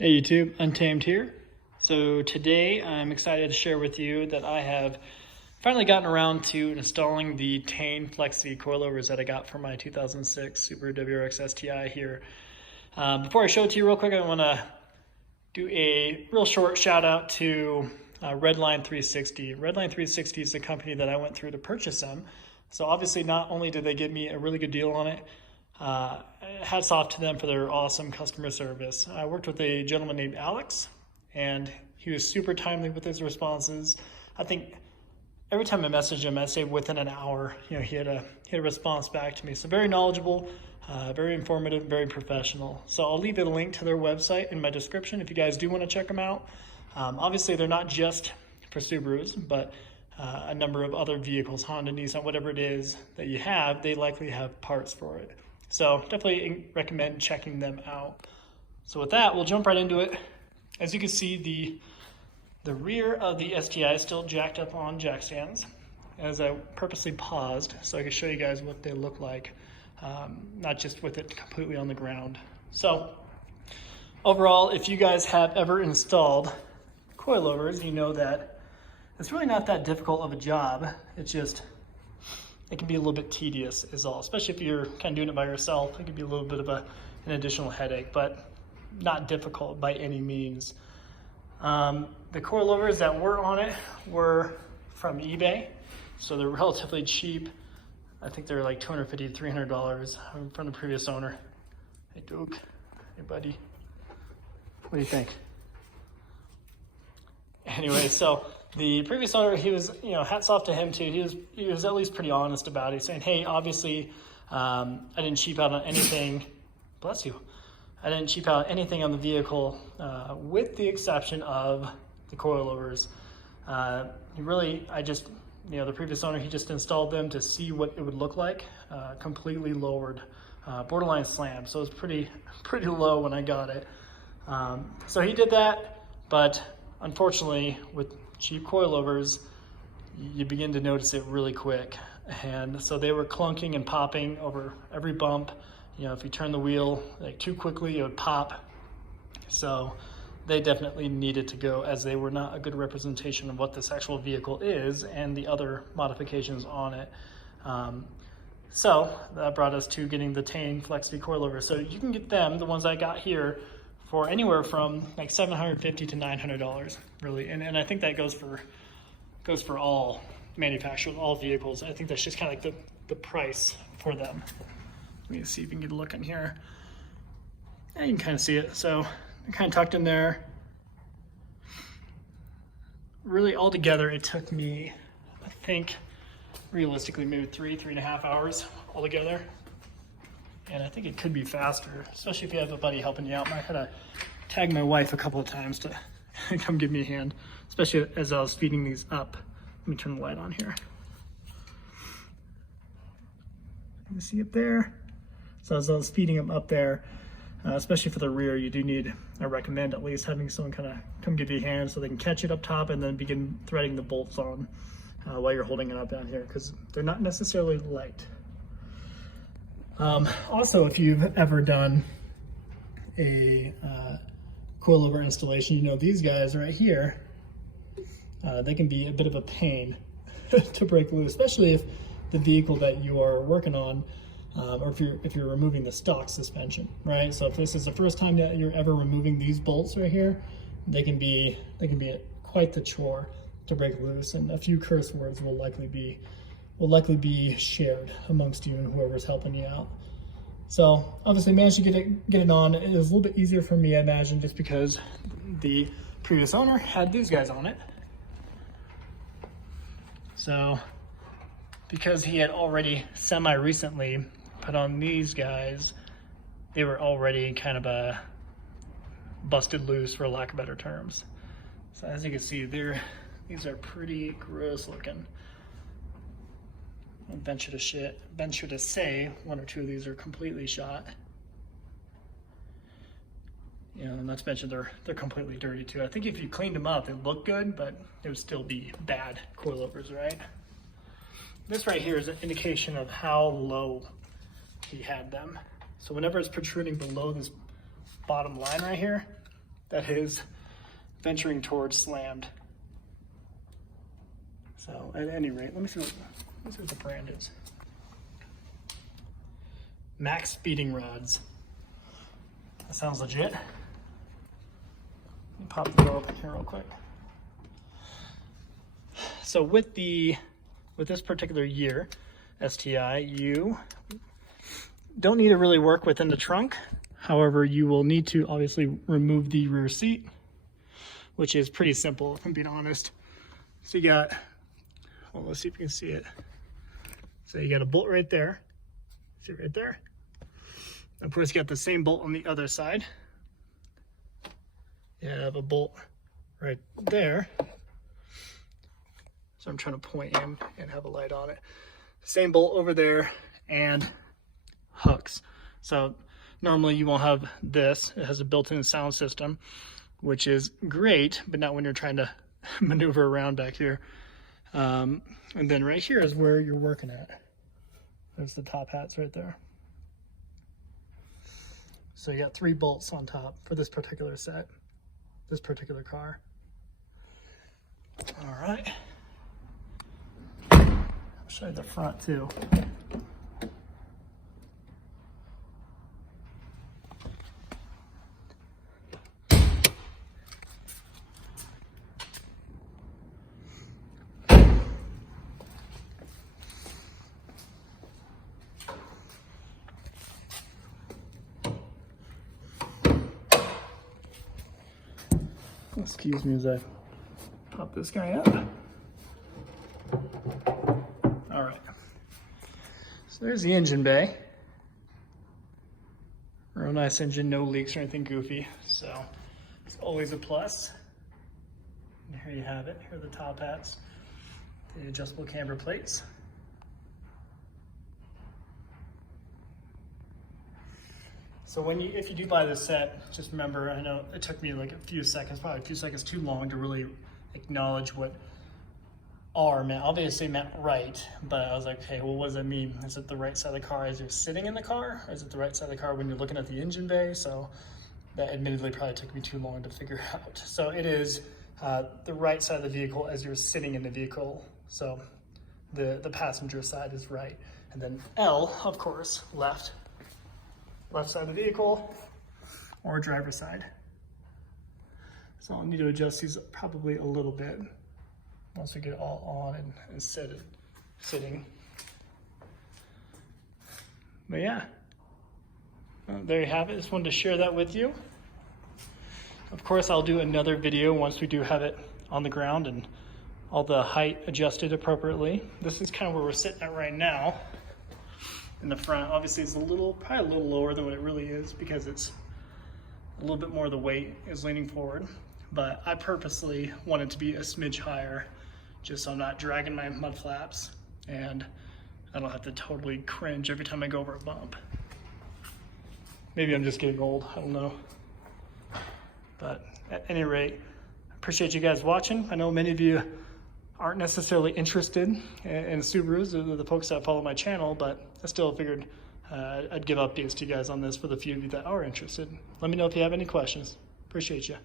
Hey YouTube, Untamed here. So today I'm excited to share with you that I have finally gotten around to installing the TEIN Flex Z Coilovers that I got for my 2006 Subaru WRX STI here. Before I show it to you real quick, I want to do a real short shout out to Redline 360. Redline 360 is the company that I went through to purchase them. So obviously not only did they give me a really good deal on it, hats off to them for their awesome customer service. I worked with a gentleman named Alex, and he was super timely with his responses. I think every time I messaged him, I'd say within an hour, he had a response back to me. So very knowledgeable, very informative, very professional. So I'll leave a link to their website in my description if you guys do want to check them out. Obviously, they're not just for Subarus, but a number of other vehicles, Honda, Nissan, whatever it is that you have, they likely have parts for it. So definitely recommend checking them out. So with that, we'll jump right into it. As you can see, the rear of the STI is still jacked up on jack stands, as I purposely paused so I could show you guys what they look like, not just with it completely on the ground. So overall, if you guys have ever installed coilovers, you know that it's really not that difficult of a job. It's just, it can be a little bit tedious is all, especially if you're kind of doing it by yourself. It can be a little bit of an additional headache, but not difficult by any means. The coilovers that were on it were from eBay, so they're relatively cheap. I think they're like $250 to $300 from the previous owner. Hey Duke, hey buddy, what do you think? Anyway, so the previous owner, he was, hats off to him too. He was at least pretty honest about it. He's saying, hey, obviously, I didn't cheap out on anything. Bless you. I didn't cheap out anything on the vehicle, with the exception of the coilovers. The previous owner, he just installed them to see what it would look like. Completely lowered, borderline slam. So it was pretty low when I got it. So he did that, but unfortunately, with cheap coilovers, you begin to notice it really quick. And so they were clunking and popping over every bump. If you turn the wheel like too quickly, it would pop. So they definitely needed to go, as they were not a good representation of what this actual vehicle is and the other modifications on it. So that brought us to getting the TEIN Flex Z Coilovers. So you can get them, the ones I got here, for anywhere from like $750 to $900, really, and I think that goes for all manufacturers, all vehicles. I think that's just kind of like the price for them. Let me see if you can get a look in here. Yeah, you can kind of see it. So they're kind of tucked in there. Really, altogether, it took me, I think, realistically, maybe 3.5 hours altogether. And I think it could be faster, especially if you have a buddy helping you out. I had to tag my wife a couple of times to come give me a hand, especially as I was speeding these up. Let me turn the light on here. You see up there? So as I was speeding them up there, especially for the rear, you do need, I recommend at least having someone kind of come give you a hand so they can catch it up top and then begin threading the bolts on while you're holding it up down here, because they're not necessarily light. Also, if you've ever done a coilover installation, these guys right here, they can be a bit of a pain to break loose, especially if the vehicle that you are working on, or if you're removing the stock suspension, right? So if this is the first time that you're ever removing these bolts right here, they can be quite the chore to break loose, and a few curse words will likely be shared amongst you and whoever's helping you out. So obviously managed to get it on. It was a little bit easier for me, I imagine, just because the previous owner had these guys on it. So because he had already semi-recently put on these guys, they were already kind of busted loose, for lack of better terms. So as you can see, these are pretty gross looking. I'll venture to say one or two of these are completely shot. Not to mention they're completely dirty too. I think if you cleaned them up, they look good, but it would still be bad coilovers, right? This right here is an indication of how low he had them. So whenever it's protruding below this bottom line right here, that is venturing towards slammed. So at any rate, let me see what the brand is. Max Speeding Rods. That sounds legit. Let me pop the door open here real quick. So with this particular year STI, you don't need to really work within the trunk. However, you will need to obviously remove the rear seat, which is pretty simple, if I'm being honest. So you got, well, let's see if you can see it. So you got a bolt right there. See right there? Of course, you got the same bolt on the other side. You have a bolt right there. So I'm trying to point in and have a light on it. Same bolt over there and hooks. So normally you won't have this. It has a built-in sound system, which is great, but not when you're trying to maneuver around back here. And then right here is where you're working at. There's the top hats right there. So you got 3 bolts on top for this particular set, this particular car. All right. I'll show you the front too. Excuse me as I pop this guy up. All right. So there's the engine bay. Real nice engine, no leaks or anything goofy. So it's always a plus. And here you have it. Here are the top hats, the adjustable camber plates. So if you do buy this set, just remember, I know it took me like a few seconds, probably a few seconds too long to really acknowledge what R meant. Obviously it meant right, but I was like, okay, well, what does that mean? Is it the right side of the car as you're sitting in the car? Or is it the right side of the car when you're looking at the engine bay? So that admittedly probably took me too long to figure out. So it is the right side of the vehicle as you're sitting in the vehicle. So the passenger side is right. And then L, of course, left side of the vehicle or driver's side. So I'll need to adjust these probably a little bit once we get it all on and sitting. But yeah, well, there you have it. Just wanted to share that with you. Of course, I'll do another video once we do have it on the ground and all the height adjusted appropriately. This is kind of where we're sitting at right now. In the front, obviously it's probably a little lower than what it really is because it's a little bit more of the weight is leaning forward. But I purposely want it to be a smidge higher just so I'm not dragging my mud flaps and I don't have to totally cringe every time I go over a bump. Maybe I'm just getting old, I don't know. But at any rate, I appreciate you guys watching. I know many of you aren't necessarily interested in Subarus, the folks that follow my channel, but I still figured I'd give updates to you guys on this for the few of you that are interested. Let me know if you have any questions. Appreciate you.